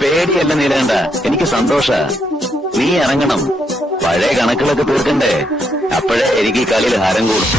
പേടിയല്ല നീലേണ്ട, എനിക്ക് സന്തോഷ. നീ ഇറങ്ങണം, പഴയ കണക്കുകളൊക്കെ തീർക്കണ്ടേ? അപ്പോഴേ എനിക്ക് ഈ കളിയിൽ ഹാരം കൂടും.